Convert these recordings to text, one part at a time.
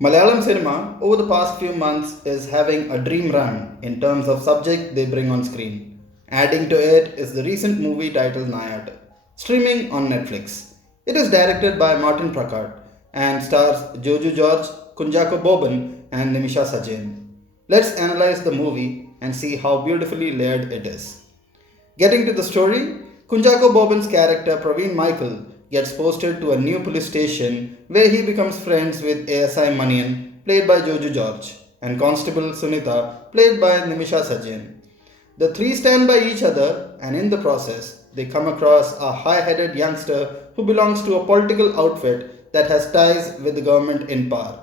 Malayalam cinema over the past few months is having a dream run in terms of subject they bring on screen. Adding to it is the recent movie titled Nayattu, streaming on Netflix. It is directed by Martin Prakkat and stars Joju George, Kunchako Boban, and Nimisha Sajayan. Let's analyze the movie and see how beautifully layered it is. Getting to the story, Kunchako Boban's character Praveen Michael gets posted to a new police station where he becomes friends with ASI Maniyan, played by Joju George, and Constable Sunitha, played by Nimisha Sajayan. The three stand by each other, and in the process, they come across a high headed youngster who belongs to a political outfit that has ties with the government in power.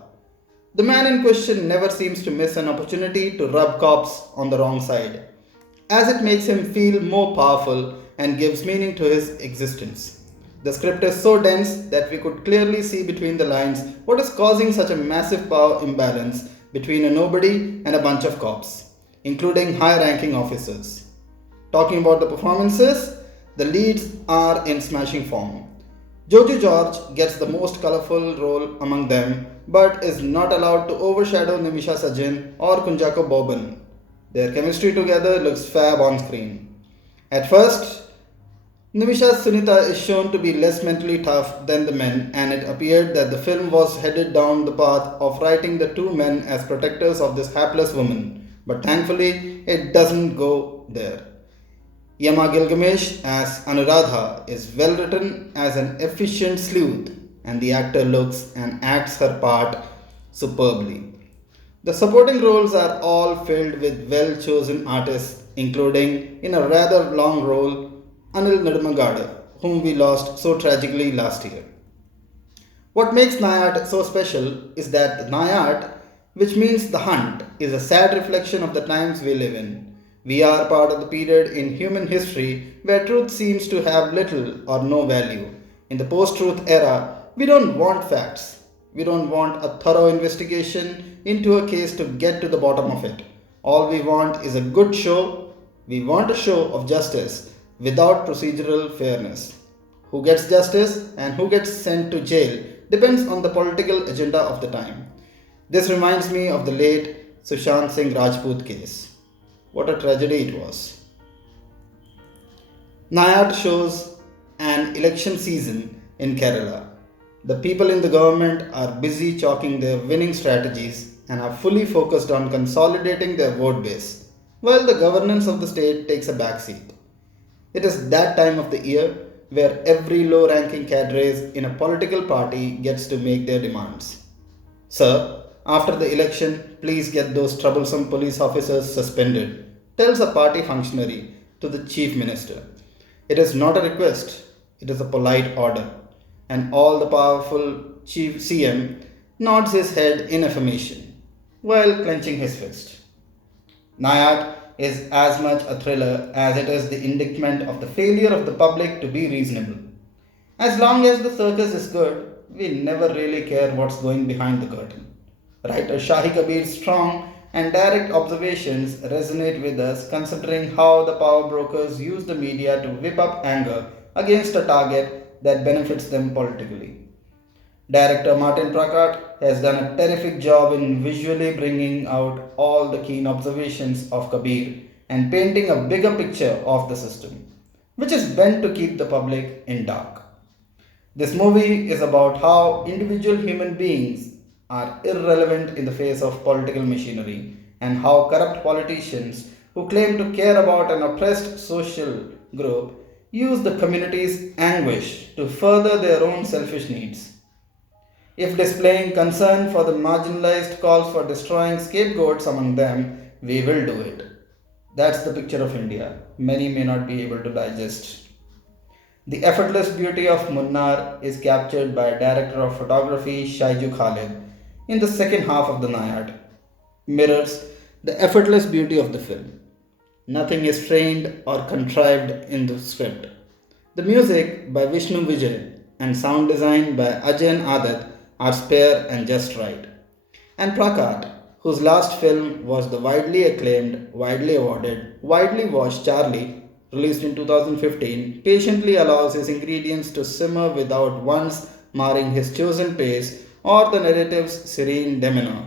The man in question never seems to miss an opportunity to rub cops on the wrong side, as it makes him feel more powerful and gives meaning to his existence. The script is so dense that we could clearly see between the lines what is causing such a massive power imbalance between a nobody and a bunch of cops, including high ranking officers. Talking about the performances, the leads are in smashing form. Joju George gets the most colorful role among them, but is not allowed to overshadow Nimisha Sajin or Kunchako Boban. Their chemistry together looks fab on screen. At first, Nimisha Sunitha is shown to be less mentally tough than the men, and it appeared that the film was headed down the path of writing the two men as protectors of this hapless woman. But thankfully, it doesn't go there. Yama Gilgamesh as Anuradha is well written as an efficient sleuth, and the actor looks and acts her part superbly. The supporting roles are all filled with well chosen artists, including, in a rather long role, Anil Nedumangad, whom we lost so tragically last year. What makes Nayat so special is that Nayat, which means the hunt, is a sad reflection of the times we live in. We are part of the period in human history where truth seems to have little or no value. In the post truth era, we don't want facts. We don't want a thorough investigation into a case to get to the bottom of it. All we want is a good show. We want a show of justice without procedural fairness. Who gets justice and who gets sent to jail depends on the political agenda of the time. This reminds me of the late Sushant Singh Rajput case. What a tragedy it was. Nayat shows an election season in Kerala. The people in the government are busy chalking their winning strategies and are fully focused on consolidating their vote base, while the governance of the state takes a backseat. It is that time of the year where every low ranking cadres in a political party gets to make their demands. Sir, after the election, please get those troublesome police officers suspended, tells a party functionary to the chief minister. It is not a request, it is a polite order, and all the powerful chief CM nods his head in affirmation while clenching his fist. Nayat is as much a thriller as it is the indictment of the failure of the public to be reasonable. As long as the circus is good, we never really care what's going behind the curtain. Writer Shahi Kabir's strong and direct observations resonate with us considering how the power brokers use the media to whip up anger against a target that benefits them politically. Director Martin Prakkat has done a terrific job in visually bringing out all the keen observations of Kabir and painting a bigger picture of the system, which is bent to keep the public in dark. This movie is about how individual human beings are irrelevant in the face of political machinery and how corrupt politicians who claim to care about an oppressed social group use the community's anguish to further their own selfish needs. If displaying concern for the marginalized calls for destroying scapegoats among them, we will do it. That's the picture of India. Many may not be able to digest. The effortless beauty of Munnar is captured by director of photography Shaiju Khalid in the second half of the Nayat. Mirrors the effortless beauty of the film. Nothing is strained or contrived in the script. The music by Vishnu Vijay and sound design by Ajay and Adat are spare and just right. And Prakat, whose last film was the widely acclaimed, widely awarded, widely watched Charlie, released in 2015, patiently allows his ingredients to simmer without once marring his chosen pace or the narrative's serene demeanor.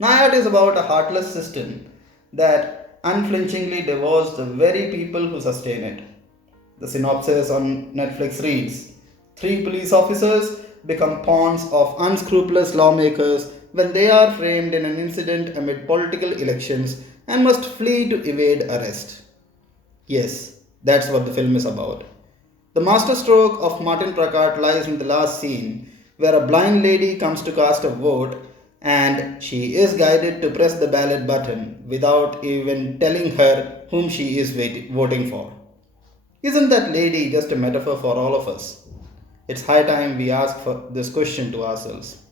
Nayat is about a heartless system that unflinchingly devours the very people who sustain it. The synopsis on Netflix reads: Three police officers become pawns of unscrupulous lawmakers when they are framed in an incident amid political elections and must flee to evade arrest. Yes, that's what the film is about. The masterstroke of Martin Prakkat lies in the last scene, where a blind lady comes to cast a vote and she is guided to press the ballot button without even telling her whom she is voting for. Isn't that lady just a metaphor for all of us? It's high time we ask for this question to ourselves.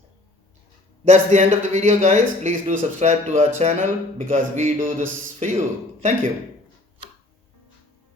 That's the end of the video, guys. Please do subscribe to our channel because we do this for you. Thank you.